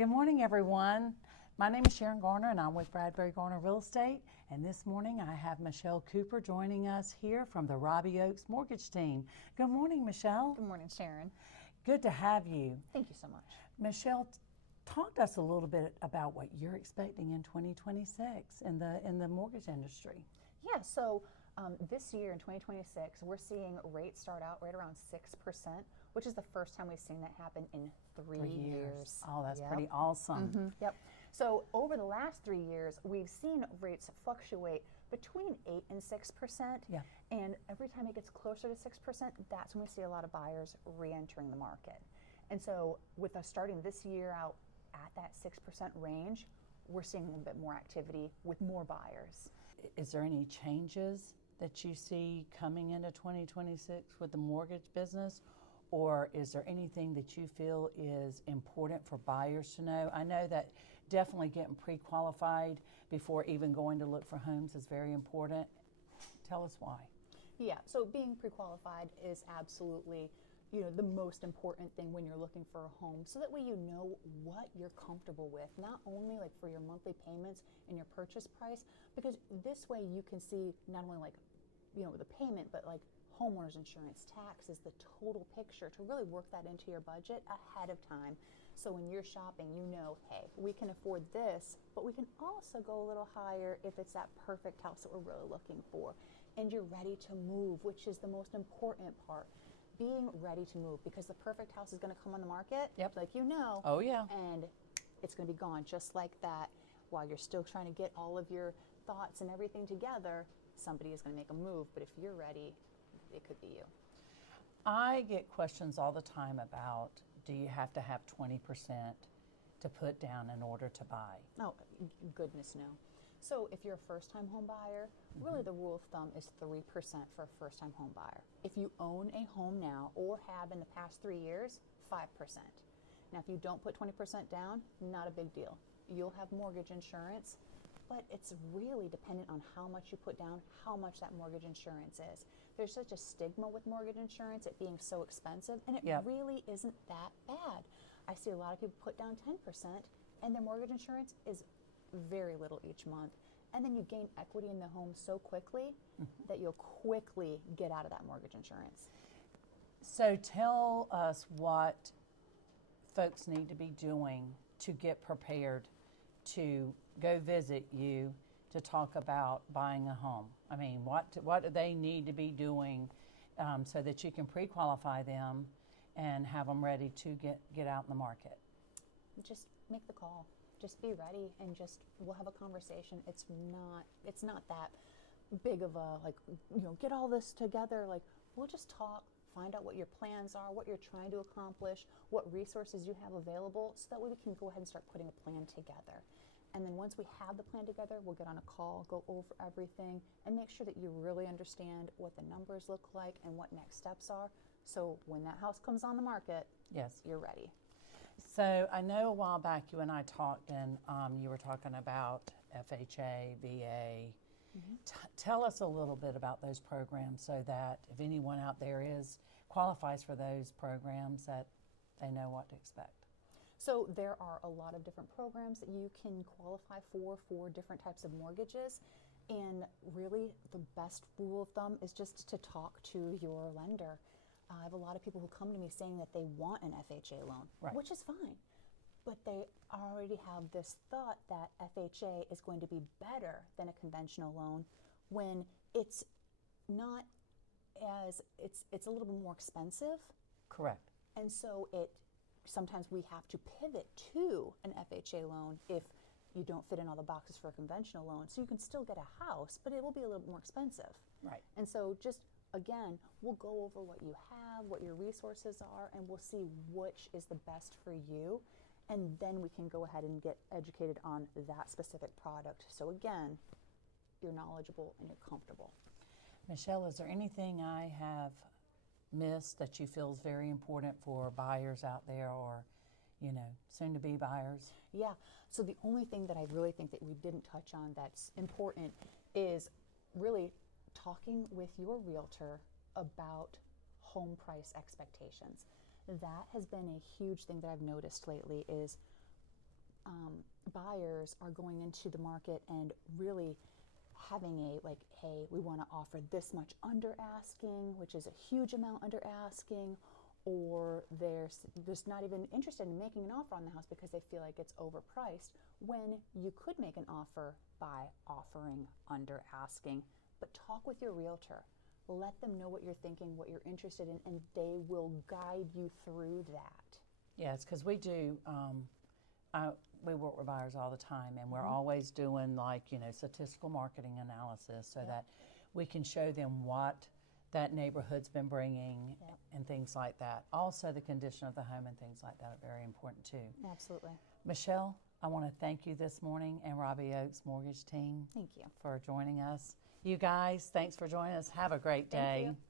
Good morning, everyone. My name is Sharon Garner, and I'm with Bradbury Garner Real Estate. And this morning, I have Michelle Cooper joining us here from the Robby Oakes Mortgage Team. Good morning, Michelle. Good morning, Sharon. Good to have you. Thank you so much. Michelle, talk to us a little bit about what you're expecting in 2026 in the mortgage industry. Yeah, so this year in 2026, we're seeing rates start out right around 6%, which is the first time we've seen that happen in three years. Oh, that's Yep. pretty awesome. Yep. So over the last 3 years, we've seen rates fluctuate between 8 and 6%. Yeah. And every time it gets closer to 6%, that's when we see a lot of buyers re-entering the market. And so with us starting this year out at that 6% range, we're seeing a little bit more activity with more buyers. Is there any changes that you see coming into 2026 with the mortgage business? Or is there anything that you feel is important for buyers to know? I know that definitely getting pre-qualified before even going to look for homes is very important. Tell us why. Yeah, so being pre-qualified is absolutely, the most important thing when you're looking for a home, so that way you know what you're comfortable with, not only like for your monthly payments and your purchase price, because this way you can see not only like, the payment, but like homeowners insurance, taxes, the total picture, to really work that into your budget ahead of time. So when you're shopping, hey, we can afford this, but we can also go a little higher if it's that perfect house that we're really looking for. And you're ready to move, which is the most important part. Being ready to move, because the perfect house is going to come on the market, Yep. like Oh, yeah. and it's going to be gone just like that. While you're still trying to get all of your thoughts and everything together, somebody is going to make a move. But if you're ready, it could be you. I get questions all the time about, do you have to have 20% to put down in order to buy? Oh, goodness no. So if you're a first-time home buyer, really the rule of thumb is 3% for a first-time home buyer. If you own a home now or have in the past 3 years, 5%. Now, if you don't put 20% down, not a big deal. You'll have mortgage insurance, but it's really dependent on how much you put down, how much that mortgage insurance is. There's such a stigma with mortgage insurance, it being so expensive, and it Yep. really isn't that bad. I see a lot of people put down 10%, and their mortgage insurance is very little each month. And then you gain equity in the home so quickly that you'll quickly get out of that mortgage insurance. So tell us what folks need to be doing to get prepared to go visit you to talk about buying a home. I mean, what do they need to be doing so that you can pre-qualify them and have them ready to get out in the market? Just make the call. Just be ready, and we'll have a conversation. It's not that big of a get all this together. Like, we'll just talk, find out what your plans are, what you're trying to accomplish, what resources you have available, so that way we can go ahead and start putting a plan together. And then once we have the plan together, we'll get on a call, go over everything, and make sure that you really understand what the numbers look like and what next steps are. So when that house comes on the market, Yes. you're ready. So I know a while back you and I talked, and you were talking about FHA, VA. Tell us a little bit about those programs, so that if anyone out there qualifies for those programs, that they know what to expect. So there are a lot of different programs that you can qualify for different types of mortgages. And really the best rule of thumb is just to talk to your lender. I have a lot of people who come to me saying that they want an FHA loan, Right. which is fine. But they already have this thought that FHA is going to be better than a conventional loan, when it's not it's a little bit more expensive. Correct. And so sometimes we have to pivot to an FHA loan if you don't fit in all the boxes for a conventional loan. So you can still get a house, but it will be a little bit more expensive. Right. And so again, we'll go over what you have, what your resources are, and we'll see which is the best for you. And then we can go ahead and get educated on that specific product. So again, you're knowledgeable and you're comfortable. Michelle, is there anything I have missed that you feel is very important for buyers out there, or soon-to-be buyers? Yeah, so the only thing that I really think that we didn't touch on that's important is really talking with your realtor about home price expectations. That has been a huge thing that I've noticed lately, is buyers are going into the market and really having a like, hey, we want to offer this much under asking, which is a huge amount under asking, or they're just not even interested in making an offer on the house because they feel like it's overpriced, when you could make an offer by offering under asking. But talk with your realtor. Let them know what you're thinking, what you're interested in, and they will guide you through that. Yes, because we do, we work with buyers all the time, and we're always doing like, statistical marketing analysis so that we can show them what that neighborhood's been bringing and things like that. Also, the condition of the home and things like that are very important too. Absolutely. Michelle, I want to thank you this morning, and Robby Oakes Mortgage Team. Thank you. For joining us. You guys, thanks for joining us. Have a great day. Thank you.